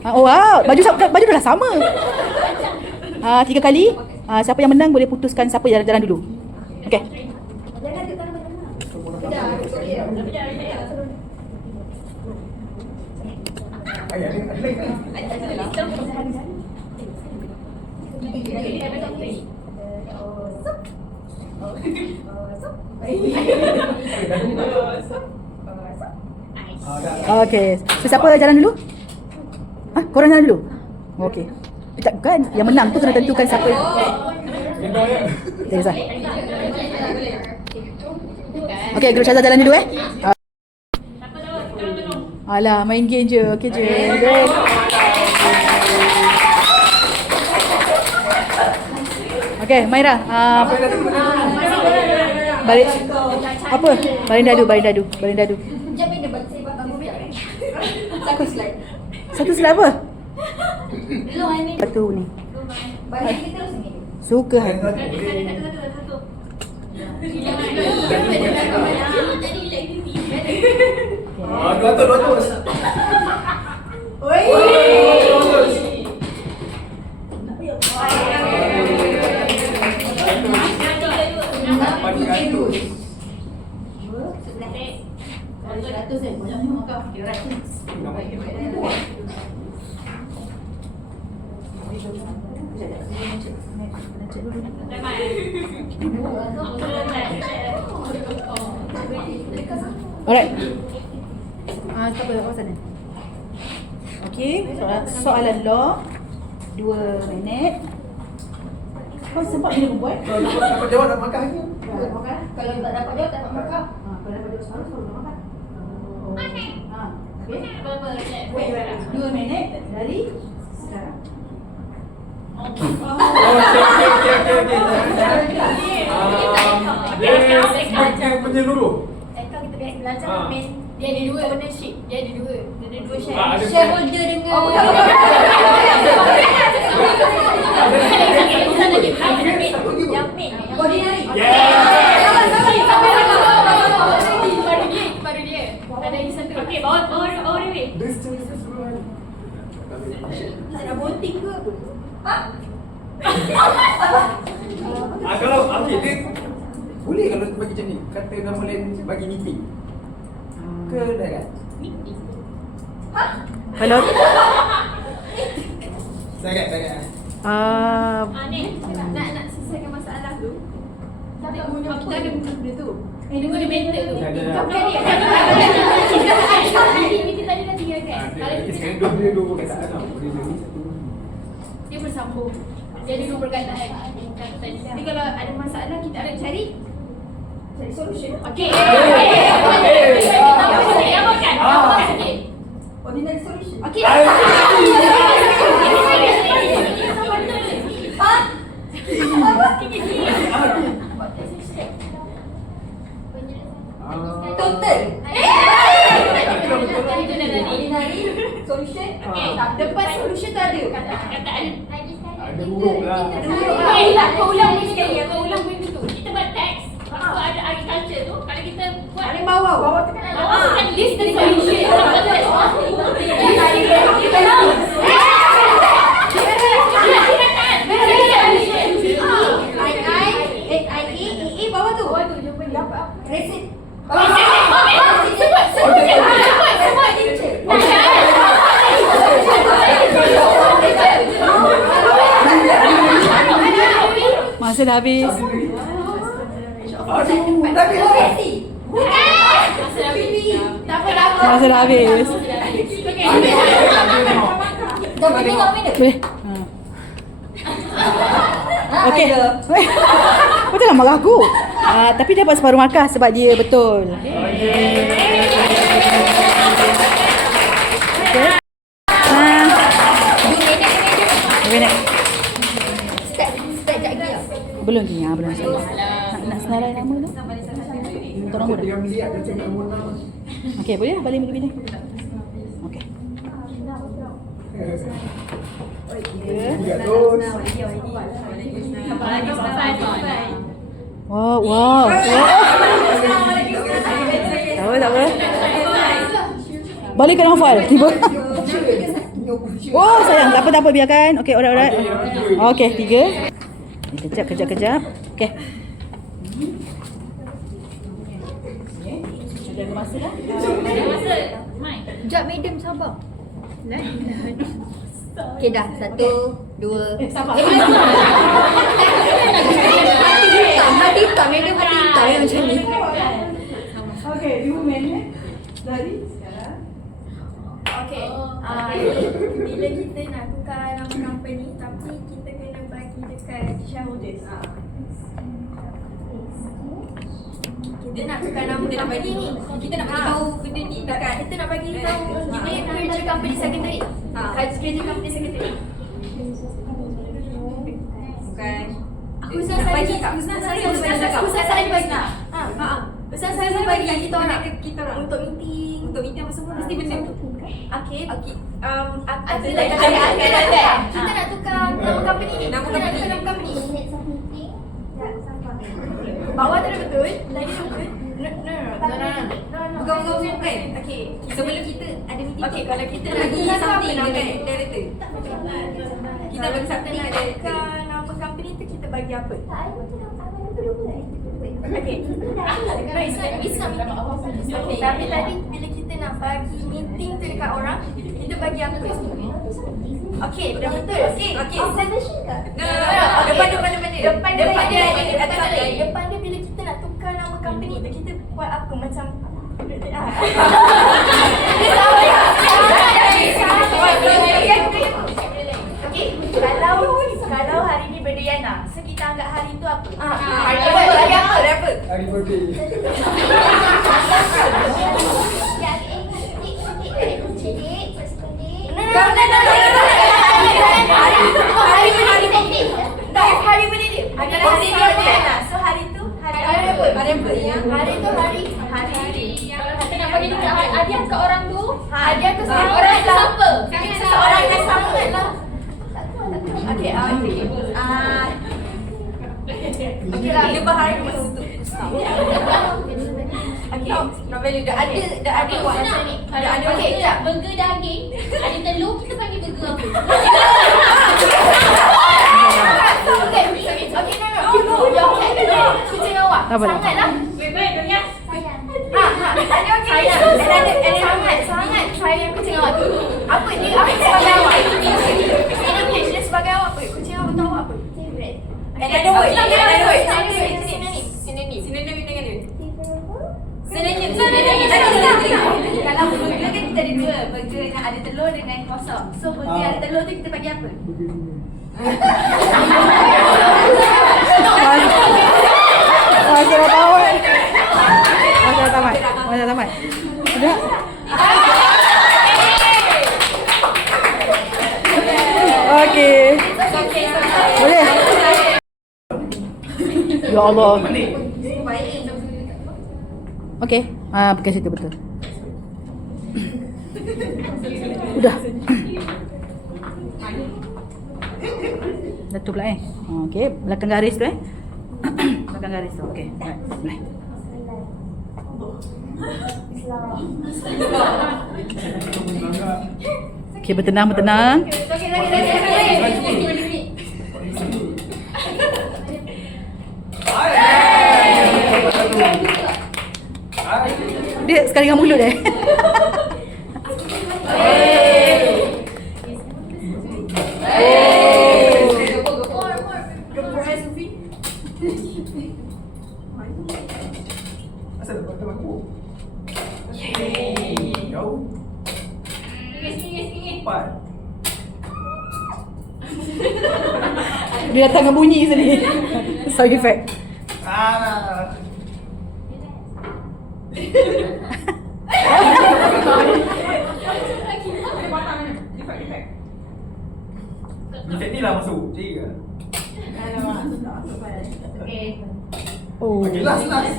Oh, baju dah sama. 3 kali. Siapa yang menang boleh putuskan siapa yang jalan dulu. Okey. Okey. So, siapa jalan dulu? Korang jalan dulu? Okey. Tak, bukan. Yang menang tu kena tentukan siapa. Okay, Zah. Okey, Guru Syazah jalan dulu Alah, main game je. Okey je. Okey, Maira. Balik. Apa? Baring dadu. Satu slide apa? Satu ni. Suka. Dua terus. Alright. Siapa awak sana? Okey, soalan law 2 minit. Kau sempat bila buat? Kalau dapat jawab nak makan ke? Kalau tak dapat jawab tak dapat makan. Kalau dapat jawab soalan baru nak makan. Okey. 2 minit dari sekarang. Okey. Dia menyeluruh. Kita biasa belajar main. Dia ada 2 ownership. Dia ada 2 share. Ada Shareholder dengan yang main. Ordinary. Baru dia. Ada yang satu. Okey, bawa dia. Nak voting ke apa? Kalau okey dia boleh kalau bagi macam ni. Kata nama lain bagi meeting. Ke dah kan? Meeting. Hello. Dah kan? Ni nak selesaikan masalah tu. Kita ada benda tu. Dia mental tu. Kau bukan dia. Meeting tadi dah tinggalkan. Kalau kita dua perkataan dia bersambung. Jadi 2 perkataan. Jadi kalau ada masalah kita ada cari solution. Okey. Apa kan? Ordinary solution. Okey. Total. Ordinary solution. Okey. Depan solution tu ada. Kata ada huruf lah. ada huruf. Kau ulang ni sekali. Kau ulang benda tu. Kita buat teks. Lepas tu ada agriculture tu. Kalau kita buat paling bawah tekan list the solution. Bawah tu jawapan resit. Masa dah habis. Masa dah habis. Boleh. Okey. Kau jangan marah aku. Tapi dia dapat separuh markah sebab dia betul. Okey. 2 minit. Start lagi lah. Belum ni, belum saya. Nak senarai nama tu? Minta nombor dah. Okey, boleh lah balik dulu ni. Okey. Wow. Tak apa. Balikkan hafal tiba. position. Oh sayang, tak apa biarkan. Okey, alright. Okey, Okey, 3. Kejap. Okey. Jaga masa dah. Ada masa. Mai. Sekejap madam, sabar. Okay dah, 1, 2. Sabar. Hati tak, madam hati tak yang macam ni. Okey, 2 minit. Lari sekarang. Okay. Bila kita nak tukar nama company, tapi kita kena bagi dekat shareholders. Kita nak tukar nama company ni. Kita nak bagi tahu benda ni dekat. Kita nak bagi tahu ini kerja company secretary. Kerja company secretary. Bukan. Ustaz saya bagi. Ustaz saya bagi kita orang untuk meeting apa semua mesti benda tu. Okey. Kita nak tukar nama company ni. Nama company. Bawah tu dah betul. Lagi dah betul. No. Bukan. Okey. Sebelum kita ada meeting. Okey, kalau kita bagi something dekat director. Kita bagi something dekat director. Nama company tu kita bagi apa? Okay. Okay, tapi tadi bila kita nak bagi meeting tu dekat orang, kita bagi apa? Okay, dah betul. Okay. Depan dia bila kita nak tukar nama company tu, kita buat apa macam Okay, kalau hari ni birthday Yana, so kita anggap hari tu apa? Hari apa? Hari birthday. Hari birthday dia. So hari tu hari apa? Hari Kita nak bagi dekat hadiah kat orang tu. hadiah tu Orang tu siapa? seorang yang sama lah. Okay, okay lah, dia bahari masa tu. Okay, Novella dah ada buat macam ni. Dah ada. Okay, Okay, burger daging, ada telur, kita panggil burger apa? Okay, no. Kucing awak. Tak apa, tak apa. Sangatlah. Baik, Donya. Sangat sayang kucing awak tu. Apa dia? Apa sebagai awak? Dia sebagai awak apa? Kucing awak tahu apa? Another word. Synonym dengan dia. Synonym. Kalau burger kan kita ada dua. Burger yang ada telur dengan kosong. So burger yang ada telur tu kita bagi apa? Masih dah tamat. Masih dah tamat. Sudah. Okey. Boleh. Ya Allah. Okey. Pakai situ betul. Udah. Dah tu pula Okey, belakang garis tu belakang garis tu. Okey. Boleh. Okey, bertenang. Dia sekali dengan mulut Asal dapat aku? Jauh. Sikit. 4. Dia datang dengan bunyi sendiri. Sound effect. Efek ni lah masuk. Cik ke? Okay. Oh. Okay, last. Bismillah.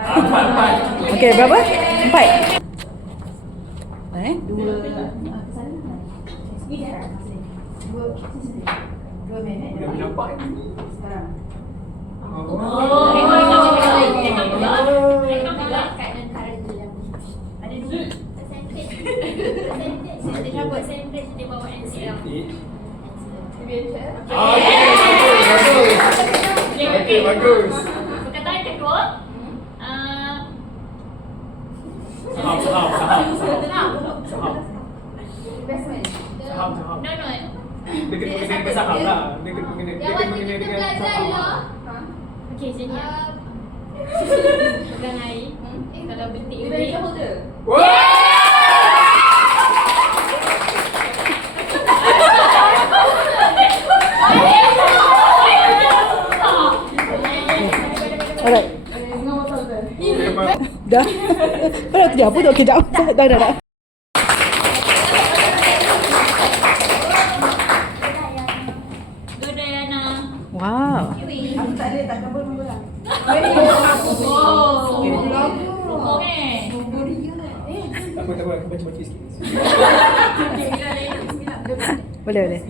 4. Okey, berapa? 4. 2 minit. Dia nampak ni. Sekarang. Rekod juga. Ada dua. Percentage dia bawa answer. Okey, bagus. Perkataan kedua. Saham. No. Dia kena dengan saham lah. Dia kena dengan saham. Okey, sini. Pegang air. Kalau betik duit. Alright. Dah. Pada tu dia apa tu? Okey, dah. Dah. Go Diana. Wow. Aku tak ada, tak kabel pun bola. Oh. Sokong Tak apa, aku baca sikit. Boleh.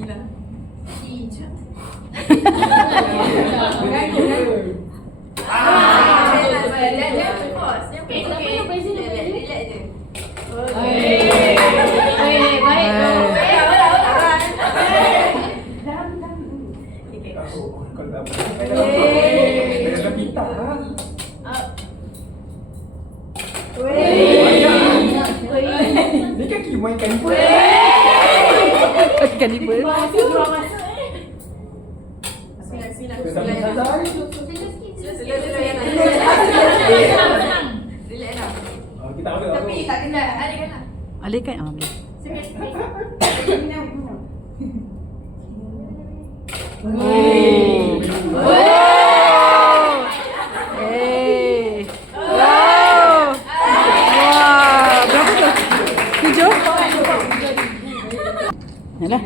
Ni kan main kanipur. Kanibal. Kita ambil. Tapi tak kena ada kan? Alih kan? Boleh. Berapa tu? 7? Yalah.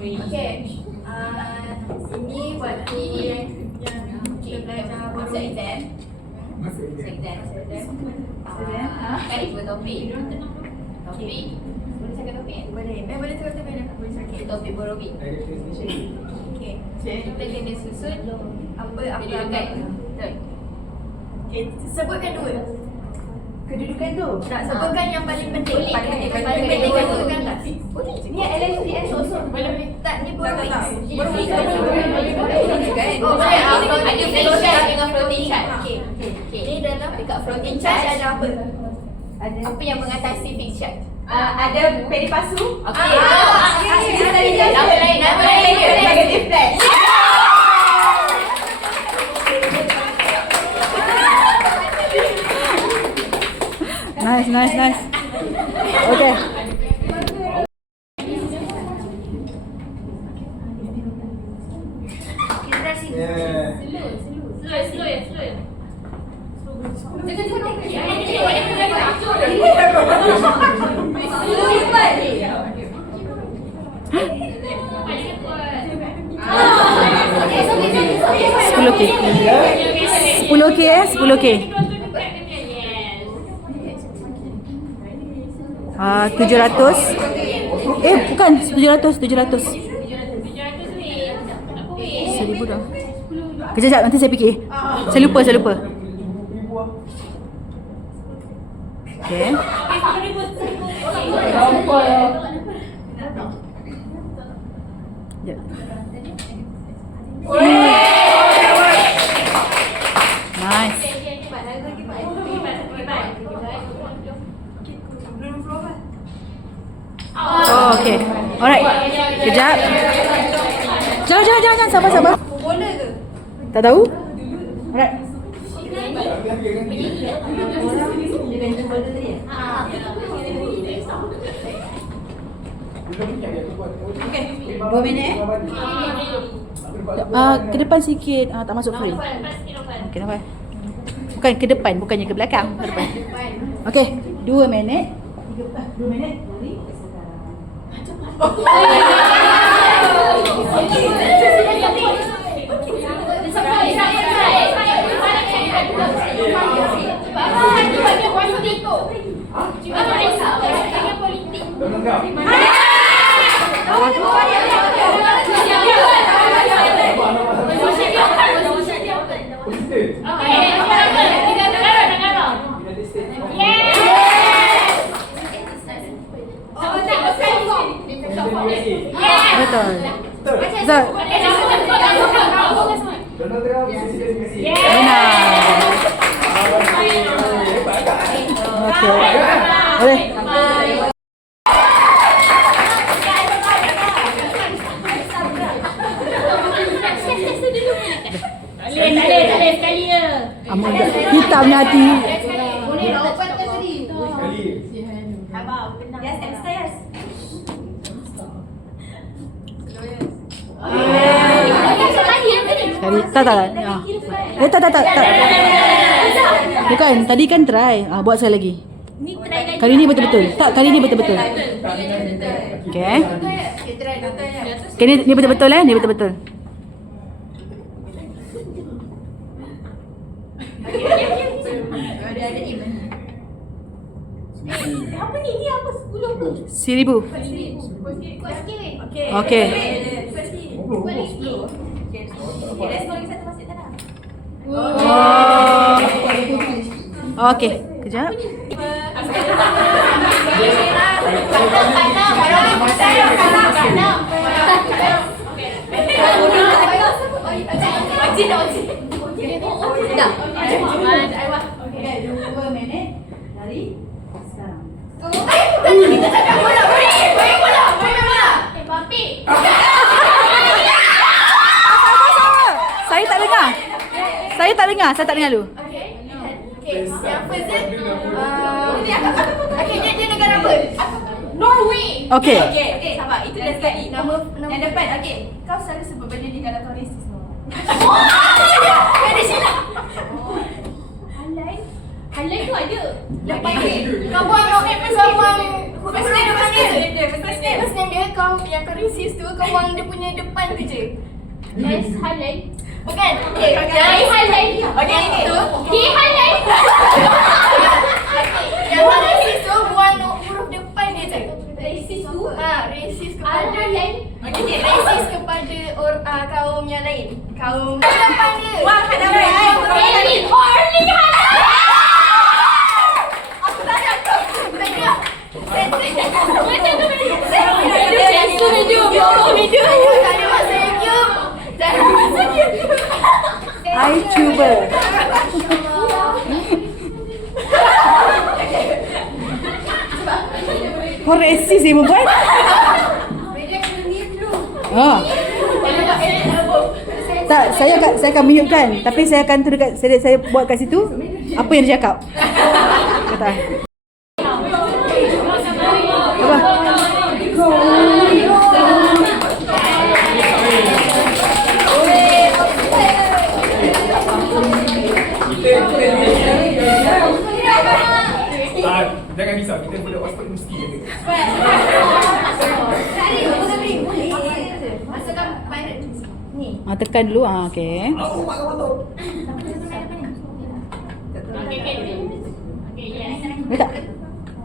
Okey. Ini waktu yang kita belajar masa exam. Kali dua topik. Okey. Boleh cakap topik? Boleh. Boleh cakap topik dah. Boleh cakap. Topik borobik. Okey. Kita kena susun Apa kedudukan. Betul. Okey, sebutkan dua. Kedudukan tu. Nak sebutkan yang paling penting. Boleh. Paling penting. Paling Paling penting. penting sebutkan tak? Ni LSTS also. Boleh. Tak, ni borobik. Borobik. Kan? Oh, Ada floating chart dengan floating chart. Okey. Ni dalam dekat floating chart ada apa? Ada Apa yang mengatasi fixed chart? ada peripasu. Okey. Nama lain. Negative flash. Nice. Okay. Slow ya. Sepuluh K. 10K 10K. 700. Bukan 700. 1000 dah. Kejap, nanti saya fikir. Saya lupa. Okay. Sekejap. Nice. Oh, okay. Alright. Kejap. Jangan. Sabar. Bola ke? Tak tahu? Alright. Okey. 2 minit. Ke depan sikit. Tak masuk frame. Okay, nampak? Bukan ke depan, bukannya ke belakang. Ke depan. Okay, 2 minit. 2 minit. Politik. Betul. Betul. Betul. Donald Trump presiden kasih. Benar. Okey. Boleh. Tak boleh sekali je. Amun hitam nanti. Sekali. Yes, hamster, yes. Sekali. Tak. Tak. Bukan, tadi kan try. Buat saya lagi. Ni try lagi. Kali ni betul-betul. Tak, kali ni betul-betul. Okey. Okay, try doktor ya. Okey, ni betul-betul Ni betul-betul. Ada ni. Apa ni? Ni apa? 10 ke? 1000. Kuat sikit. Okey. Let's go lagi satu masuk tanah. Okey, kejap. Dah. Okey, 2 minit dari sekarang. Kita cakap bola. Main bola. Papi. Saya tak dengar. Saya tak dengar dulu. Okay, yang first dia okay, dia negara apa? Norway. Okey. Okay, sabar. Itu dah sekali. Nama yang depan. Okay. Kau selalu sebut benda ni kalau kau racist semua. Ada silap. Halai tu ada. Lepas ni, kau buang first name dia, kau yang kau racist tu, kau buang dia punya depan tu je. Les halai. Bukan? Okay, Dari halai. Okay, itu. Di halai. Yang kau racist tu, buang huruf depan dia je. Racist tu. Racist kepada Halai. okay, racist kepada kaum yang lain. Kaum depan dia. Wah, hadapan. Erling Haaland. Aku tak ada kau. Tengok. I cuba. Kau racist ni perempuan? Tak, saya akan mute-kan. Tapi saya akan tu dekat saya buat kat situ apa yang dia cakap. Kata. Apa? Jangan risau, kita boleh Oxford mesti ada. Masukkan pirate ni. Tekan dulu. Okey. Aku mak kau tahu. Okay, yes. Boleh tak?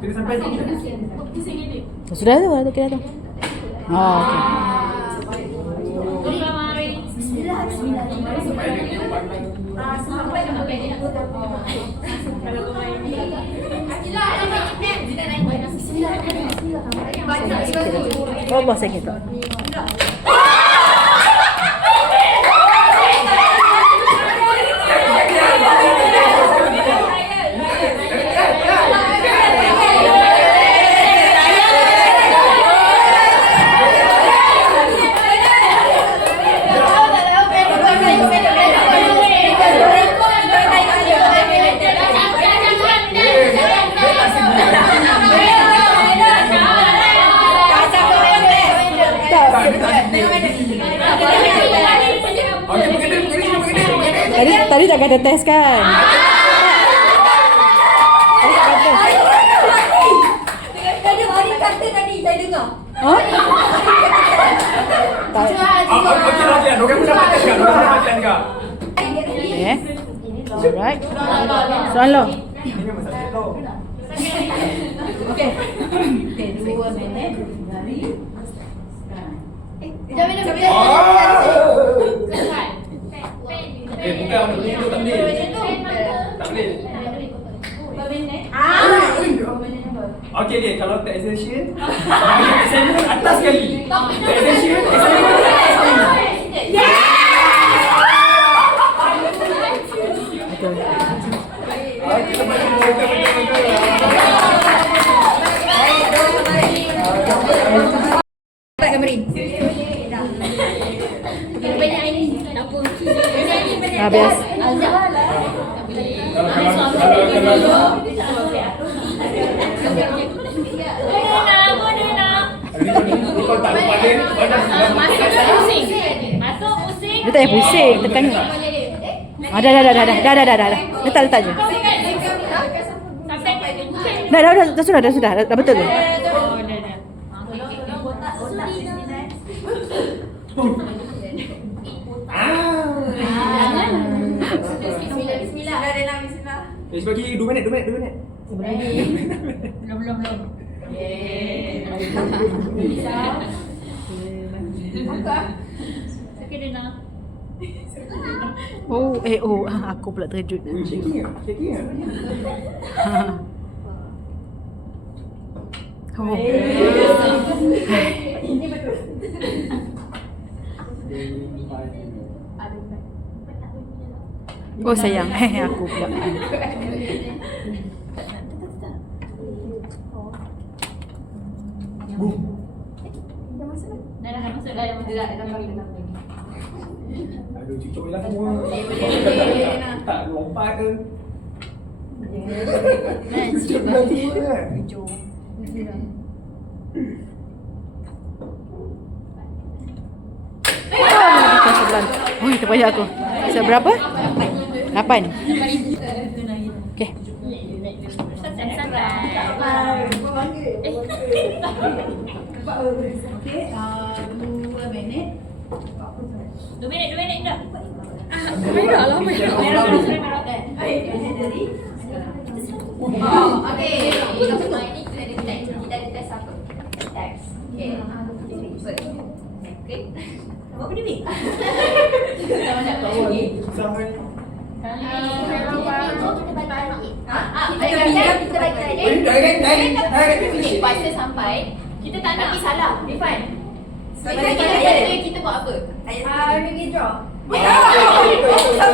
Kita sampai sini. Pusing dia. Sudah tu, kira tu. Okey. Sampai dia pandang. Allah sakit tu. Tadi tak ada test kan? Tadi tak ada test. Ada hari kata tadi saya dengar. Oh? Tak. Okey. Dorang pun dapat test kan? Dorang dapat test kan? Okay. Alright. Soalan lo. Ini memang saya tahu. Okay. Okay, 2 minit dari sekarang. Bukan orang itu tak boleh. Tak boleh. Okey, kalau taxation, assignment atas sekali. Taxation atas sekali. Betul. Kita betul. Dapat Kamarin. Banyak ini. Dapur. Biasa. Masuk pusing. Dia tak payah pusing, tekan je. Dah. Letak je. Dah sudah. Dah betul tu. Bismillah. Dah nak bismillah. Bagi 2 minit. Belum. Okey Dina. Aku pula terkejut. Shaking. Sayang. Aku pula. Dah masuk dah Aduh, cucuk lah semua. Tak lompat ke? Cucuk lah semua kan? Terbanyak aku. Seberapa? 8. Okey. Okey, 2 minit. 2 minit dah. Merah lah, merah. Okey. Kita semua ini kita ada teks. Kita ada teks apa? Teks. Okey. Okey. Apa dia ni? Sama tak tahu lagi. Sama. Kita baik. Pasal sampai kita tak nak. Tapi salah. Refund. Kita buat apa? Really draw.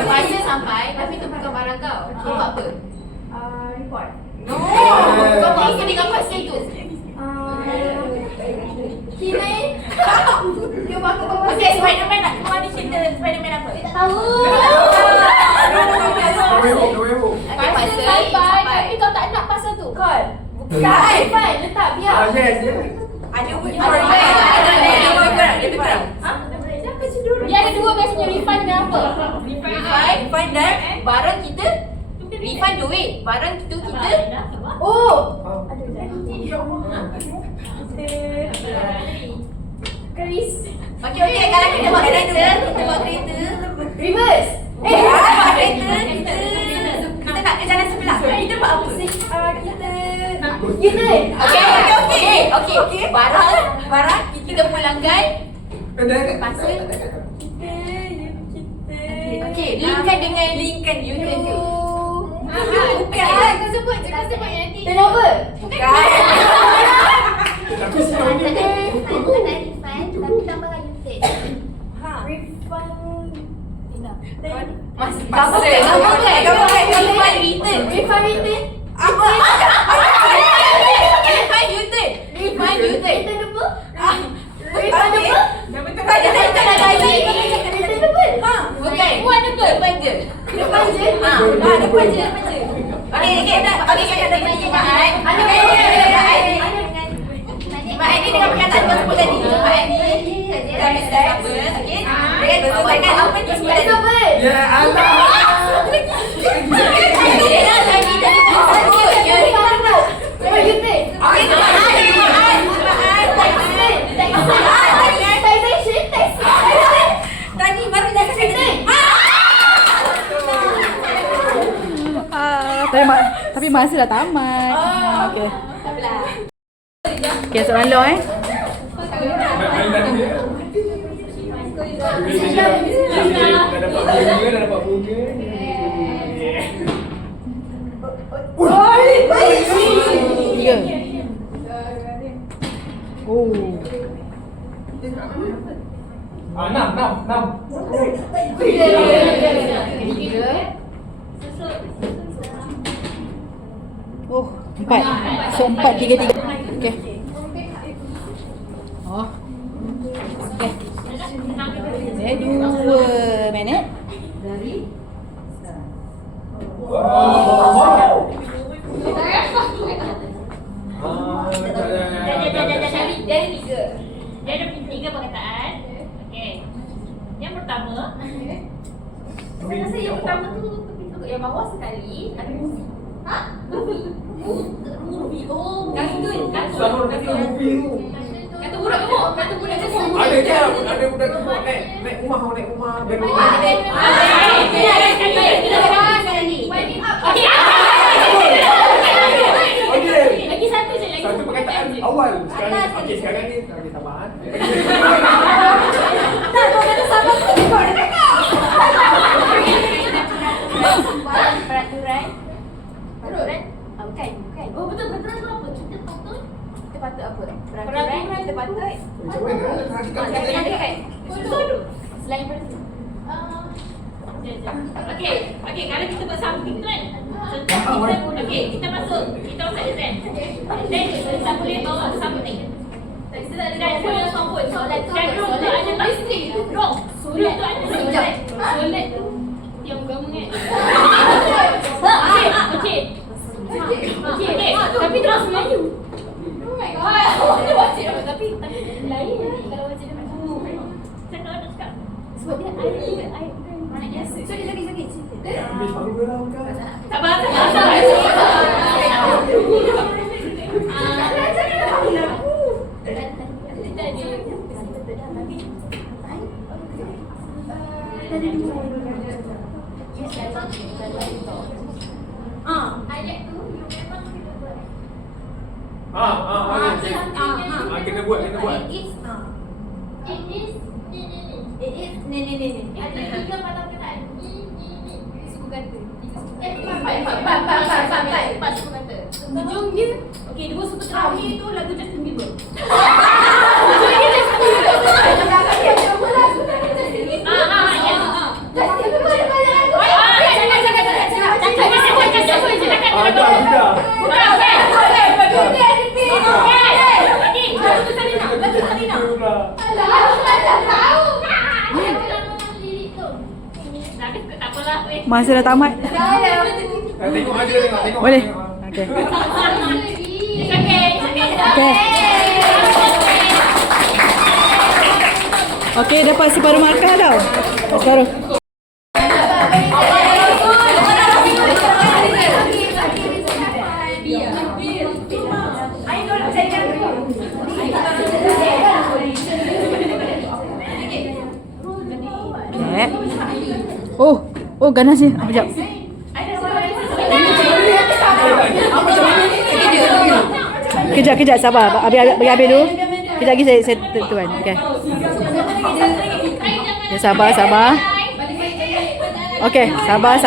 Pasal sampai tapi tu bukan barang kau. Kau buat apa? Report. No. Kau buat apa dengan pasal tu? Kirain. Kau buat apa? Okay, Spiderman nak keluar ni cerita Spiderman apa? Tak tahu. Pasal sampai tapi kau tak nak pasal tu. Call. Bukan. Refund. Letak biar. Yes. Ada Dia ada dua biasanya, refund dan apa? refund dan barang kita. Refund duit. Barang itu kita. Oh. Keris. Okey, kalau kita buat kereta, reverse. Buat kereta, kita nak ke jalan sebelah. Kita buat apa? Kita. Okey. Barang kita pulangkan. Pasal okey, linkkan dengan U-turn tu. Bukan. Kau sebut nanti. Turnover. Bukan. Tapi sekarang ni Bukan nak refund tapi tambahkan U-turn. Refund. Refund return. Apa? Refund U-turn. Return apa? Refund apa? Tak ada lagi. Bukan. Depan je. Depan je. Okey. Mak Adi dengan perkataan kau sebut tadi. Mak Adi dengan teks. Okey. Dengan tangan open tu sebut tadi. Ya Allah. Tadi baru dah kasi tadi. Tapi masa dah tamat. Okey. Okey, soalan lo Dah dapat bunga. Tiga. Oh. Enam. Oh, 4. So 4, 3, 3. Okey. Oh. Okey. Saya 2 minit. Dari 3. Dia ada 3 perkataan. Okey. Yang pertama, saya rasa yang pertama tu yang bawah sekali ada movie. Ha? Movie. Oh, kartun. Kata budak gemuk. Ada ke? Ada budak gemuk naik rumah. Lagi satu je lagi. Satu perkataan awal. Sekarang ni tambahan. Peraturan. Bukan. Oh betul, peraturan tu apa? Kita patut apa? Peraturan kita patut. Macam mana? Selain peraturan. Okey, kalau kita buat something tu kan. Kita masuk exam. Then kita boleh bawa something. Dan punya sombong. Dan room tu ada pastry. Room tu ada solat. Solat tu yang agama kan. Okey. Tapi terus Melayu. Oh my god. Dia baca tapi lain kalau baca dia macam tu. Saya nak cakap sebab dia air mana biasa. So dia lagi cerita. Habis baru berlalu kan? Sabar. Kena buat. It is ni. Ada 3 patah perkataan. Suku kata. Empat suku kata. Hujung dia. Okey, 2 suku terakhir tu lagu Justin Bieber. Hujung dia Justin Bieber. Masa dah tamat. Tengok aja. Boleh. Okey. Okey. Okey, dapat separuh markah tau. Separuh. Okay. Oh ganas ni. Sekejap. Kejap sabar. Habis dulu. Kejap lagi saya tuan. Okey. Ya, sabar. Okey, sabar.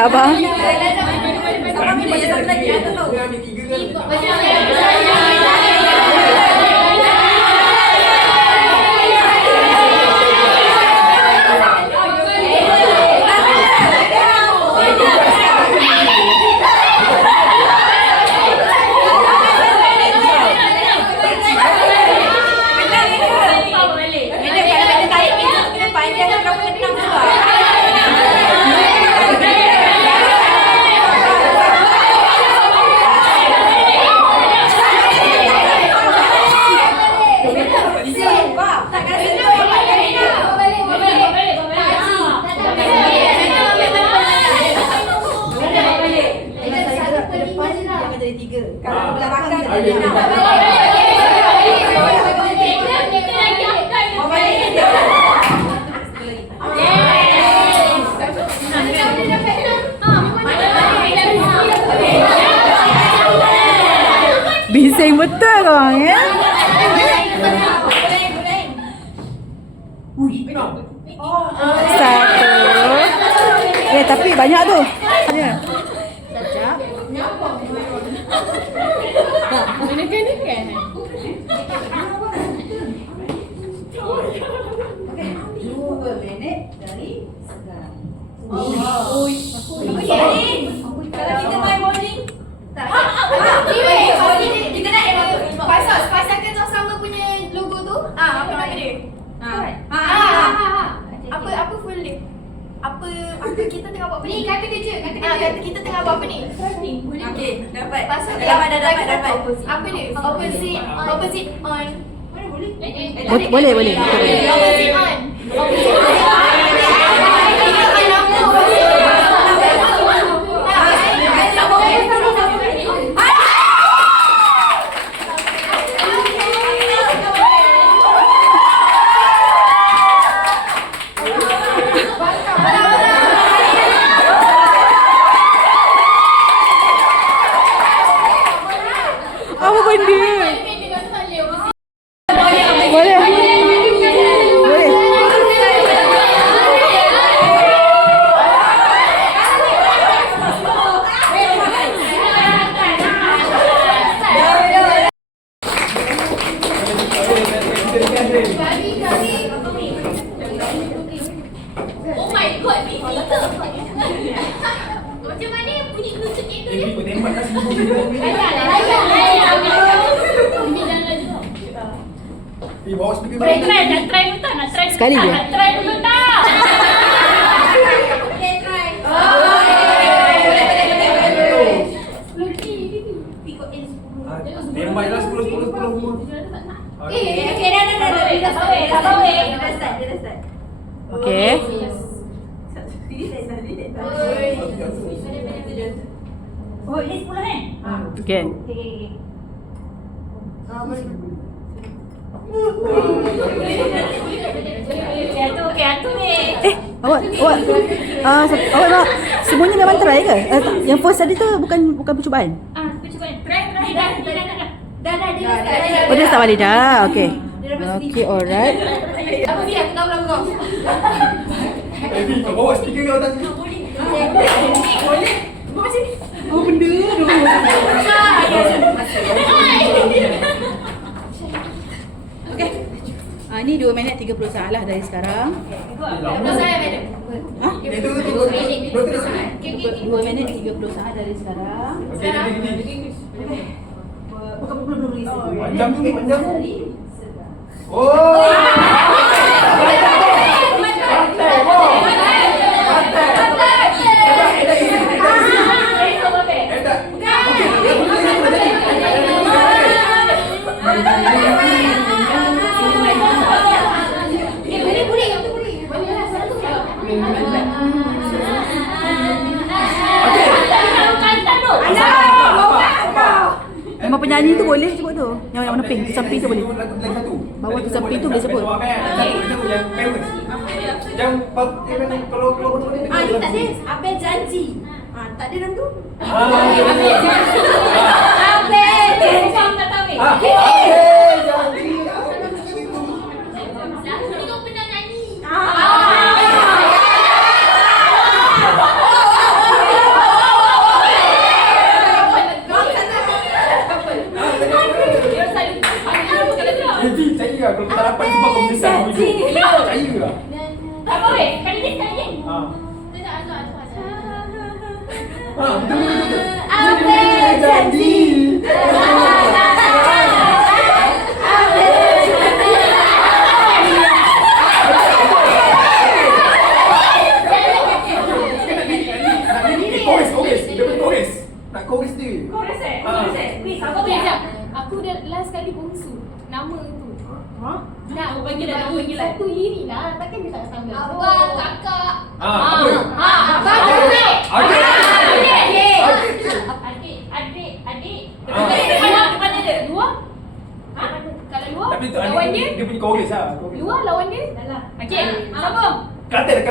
Bising betul korang ya. Satu. Tapi banyak tu. Ya. Sekejap. Ini kan. Kalau kita main bowling. Tak. Kita nak pasal kan sama punya logo tu. Apa nama dia? Apa full name? Apa kita tengah buat apa ni? Kata kerja. Kata kita tengah buat apa ni? Okey, dapat. Pasal dapat. Apa ni? Opposite on. Mana boleh? Boleh. Opposite on. Apa benda? Boleh. Oh my god, ni kita. Macam mana bunyi kerucut itu ni? Ikut tembak kat sini. Bawa speaker Nak try dulu tak? Nak try Sekali je. Nak try dulu tak? Tembak lah 10. Okey. Oh, ini 10 kan? Okey. Okey, ni. Awak nak semuanya memang try ke? Yang first tadi tu bukan percubaan. Aku cuba. Try. Dah. Oh, dia start balik dah. Okey. Okey, alright. Apa dia? Aku tahu lagu kau. Kau bawa speaker kau atas ni. Boleh. Bawa sini. Oh, benda tu. Okey. Ni 2 minit 30 saat lah dari sekarang. Betul saya, madam. Ha? Itu. 2 minit 30 saat dari sekarang. Okey, gini. Belum Panjang tu ni, panjang. Oh. Memang penyanyi tu boleh sebut tu. Yang mana pink, samping tu boleh. Bawah tu samping tu boleh sebut. Yang famous. Yang kalau Ni tak ada. Abel janji. Tak ada dalam tu. Kau tak tahu ni. Ni kau pernah nyanyi. Percaya ke? Kalau kita dapat sebab kau menyesal percaya ke? Apa weh? Kali ni sekali ni. Betul. Abel janji. Chorus. Nak chorus dia. Chorus eh? Please, apa tu sekejap. Aku dah last kali bongsu. Nama tu. Nak bagi dah nama lagi lah. Satu lirik lah. Takkan dia tak sama. Abang, kakak. Apa? Abang, kakak. Adik. Depan dia. Luar? Kalau luar, Tapi tu lawan dia. dia punya chorus lah. Luar lawan dia. Okey, sambung. Kelantan.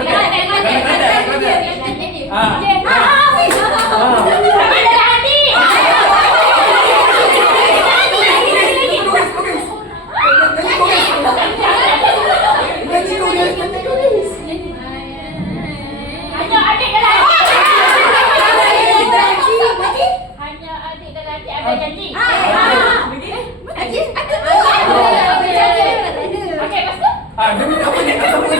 Dia minta apa ni? Sambungan.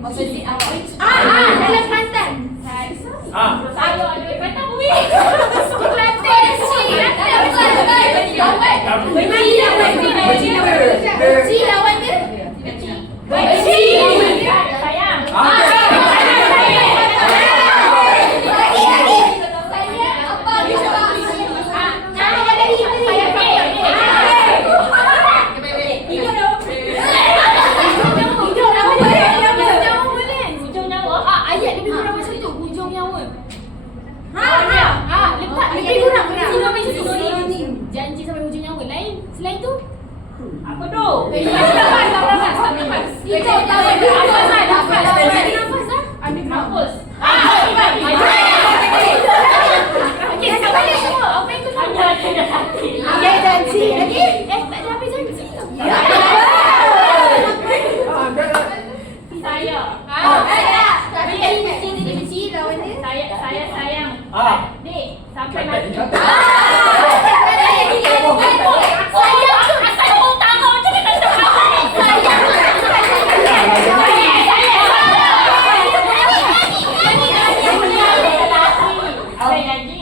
Dalam Kelantan. Ayo, ada kata bui. Kelantan. Benci lawan dia. Benci. Sayang. Hujung nyawa. Ayat lebih kurang macam tu. Hujung nyawa. Lebih kurang. Janji sampai hujung nyawa. Lain. Selain tu. Apa tu? Hujung nyawa. Ambil Mampus. Okey, sampai dia semua. Apa yang tu sama? Okay, janji. Lagi? Tak ada habis janji tau. Saya. Tapi dia benci lawan dia. Saya sayang. Dik, sampai mati. Asal kau tahu macam mana tak tahu. Apa janji?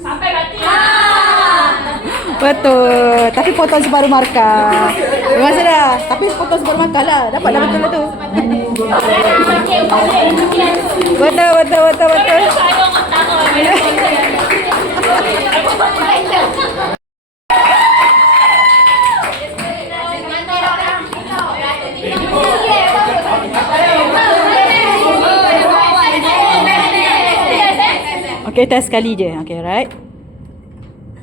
Sampai mati. Betul. Tapi potong separuh markah. Memang sudah. Tapi potong separuh markah lah. Dapat dah betul lah tu. Betul. Okay, test sekali je. Okay, right?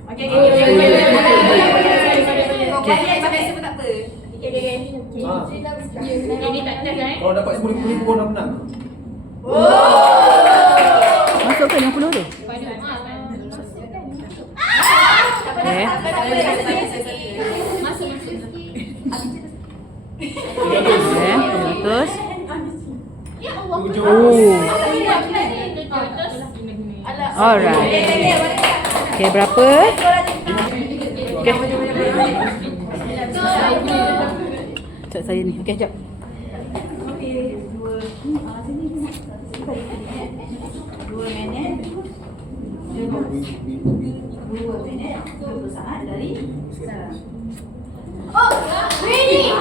Okey. Ini tak test Kalau dapat 10,000 pun dah menang. Masuk ke 60 tu? Okay. Okay, 100. Oh. Alright. Okay, berapa? Okay. Sekejap saya ni. Okay, sekejap. Okay, 2 minit. 2 minit 20 saat dari sekarang. Oh, ready.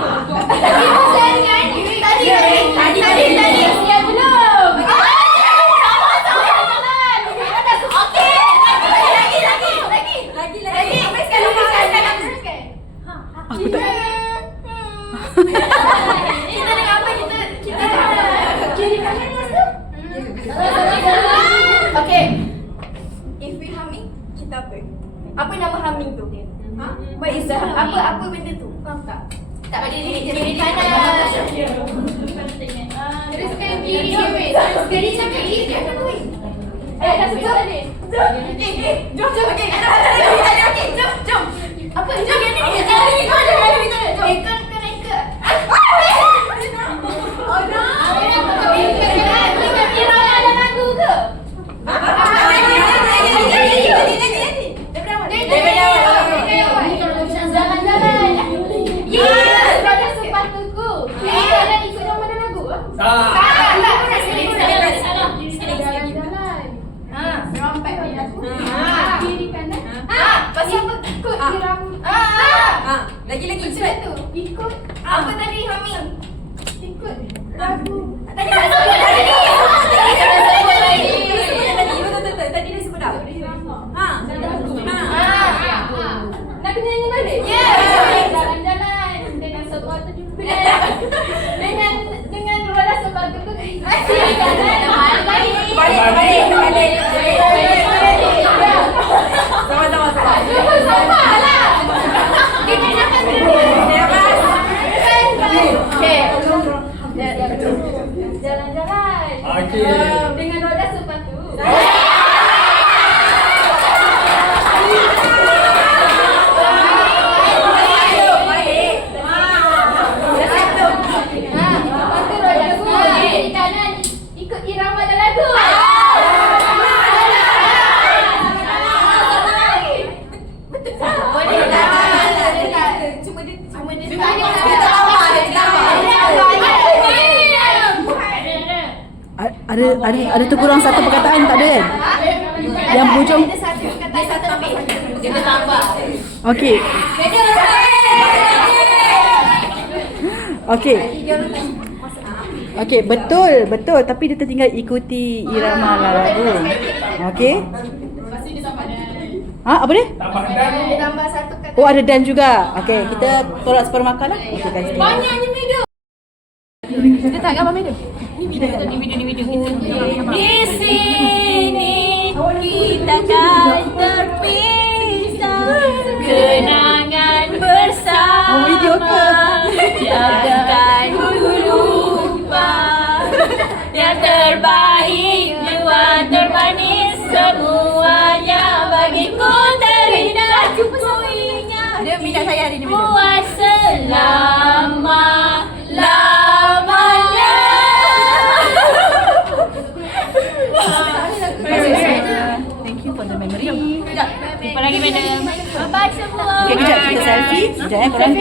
Tadi pasal kan? Tadi. Siap belum? Aku tak. Kita dengan apa? Kita kiri kanan mas tu? Okay. If we humming, kita apa? Apa nama humming tu? What is the apa benda tu? Faham tak? Tak ada kiri kanan. Terus kiri kiri. Kiri sampai kiri jangan tu. Dah sebut tadi. Jom. Okey. Okey, jom. Apa? Jom ni. Kan ke? Oh no. Kira ada lagu ke? Jalan-jalan. Yes, pada sepatuku. Kalian ikut nama ada lagu? Tak. Salah. Jalan-jalan. Serompet aku. Kiri kanan. Pasal apa? Ikut irama. Lagi cepat tu. Ikut apa tadi humming? Ikut lagu. Tadi dah sebut lagi. Tadi dah sebut dah. Nak kena nyanyi balik? Jalan-jalan dengan sepatu jumpa. Dengan roda sepatu tu. Balik. Sama-sama. Sabarlah. Kita dapat okey. Jalan-jalan. Okey. Dengan roda sepatu. Lepas tu roda kiri kanan ikut irama dan lagu. Ada terkurang satu perkataan tak ada kan? Yang hujung. Ada satu kata satu ambil. Kita tambah. Okey. Okey. Okey, betul tapi dia tertinggal ikuti irama lagu. Okey. Apa dia? Tambah dan. Tambah satu kata. Oh, ada dan juga. Okey, kita tolak separuh makan lah. Okey, guys. Banyaknya video. Kita tak gambar video. Ni video kita. Di sini kita kan terpisah. Kenangan bersama. Oh, video ke? Jangan lupa. Yang terbaik, yang termanis, semuanya bagiku terindah. Ku ingat Dia minat saya hari ni. buat selama-lamanya. Thank you for the memory. Jumpa lagi, madam. Bye-bye semua. Okey, kejap kita selfie. Sekejap korang.